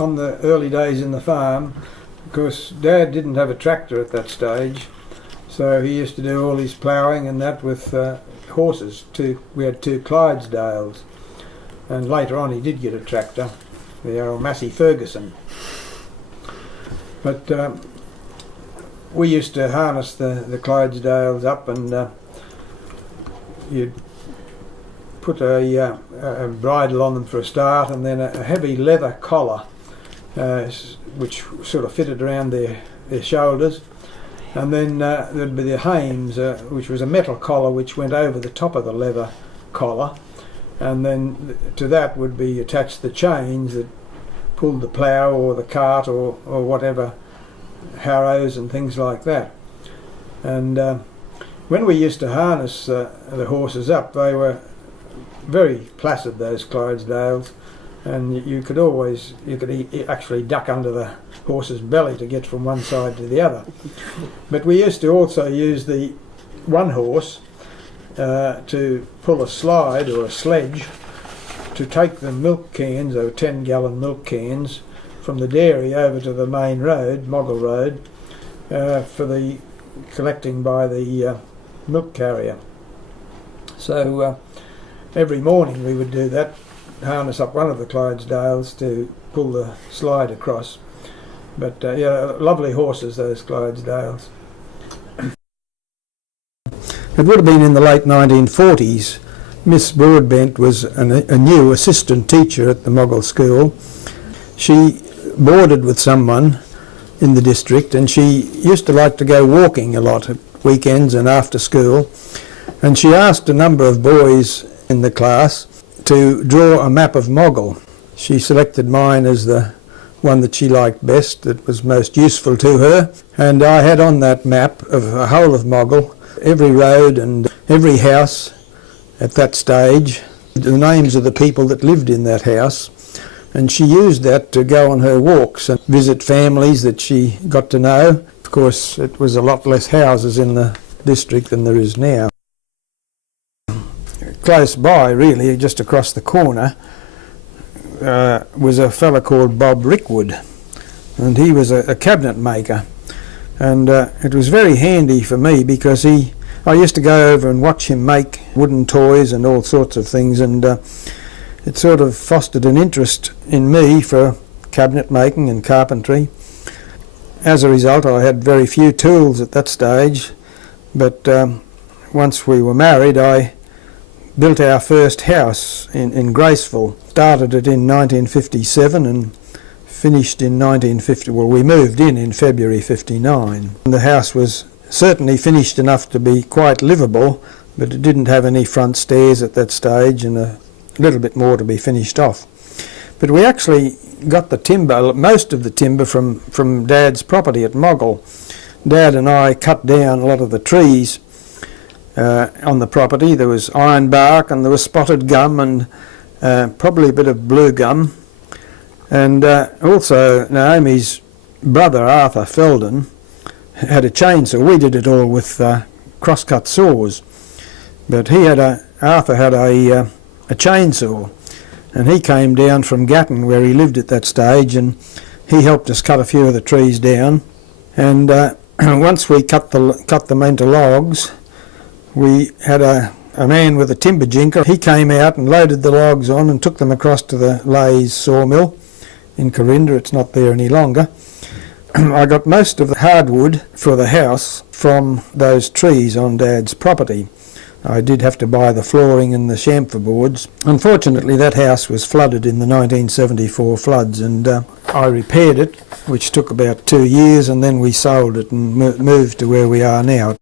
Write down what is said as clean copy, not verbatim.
on the early days in the farm, of course Dad didn't have a tractor at that stage, so he used to do all his ploughing and that with horses. We had two Clydesdales, and later on he did get a tractor, the old Massey Ferguson. But we used to harness the Clydesdales up, and you'd put a bridle on them for a start, and then a heavy leather collar which sort of fitted around their shoulders, and then there'd be the hames, which was a metal collar which went over the top of the leather collar, and then to that would be attached the chains that pulled the plough or the cart or whatever, harrows and things like that. And when we used to harness the horses up, they were very placid, those Clydesdales, and you could actually duck under the horse's belly to get from one side to the other. But we used to also use the one horse to pull a slide or a sledge to take the milk cans, or 10-gallon milk cans, from the dairy over to the main road, Moggill Road, for the collecting by the milk carrier. So every morning we would do that, harness up one of the Clydesdales to pull the slide across. But yeah, lovely horses, those Clydesdales. It would have been in the late 1940s. Miss Broadbent was a new assistant teacher at the Moggill School. She boarded with someone in the district, and she used to like to go walking a lot at weekends and after school, and she asked a number of boys in the class to draw a map of Moggill. She selected mine as the one that she liked best, that was most useful to her, and I had on that map of a whole of Moggill, every road and every house at that stage, the names of the people that lived in that house, and she used that to go on her walks and visit families that she got to know. Of course, it was a lot less houses in the district than there is now. Close by, really, just across the corner, was a fella called Bob Rickwood, and he was a cabinet maker, and it was very handy for me because I used to go over and watch him make wooden toys and all sorts of things, and it sort of fostered an interest in me for cabinet making and carpentry. As a result, I had very few tools at that stage, but once we were married, I built our first house in Graceville. Started it in 1957 and finished in 1950. Well, we moved in February 59. And the house was certainly finished enough to be quite livable, but it didn't have any front stairs at that stage, and a little bit more to be finished off. But we actually got the timber, most of the timber, from Dad's property at Moggill. Dad and I cut down a lot of the trees on the property. There was ironbark, and there was spotted gum, and probably a bit of blue gum. And also Naomi's brother, Arthur Felden, had a chainsaw. We did it all with cross-cut saws, but Arthur had a chainsaw, and he came down from Gatton, where he lived at that stage, and he helped us cut a few of the trees down. And once we cut them into logs, we had a man with a timber jinker. He came out and loaded the logs on and took them across to the Lays sawmill in Corinda. It's not there any longer. I got most of the hardwood for the house from those trees on Dad's property. I did have to buy the flooring and the chamfer boards. Unfortunately, that house was flooded in the 1974 floods, and I repaired it, which took about 2 years, and then we sold it and moved to where we are now.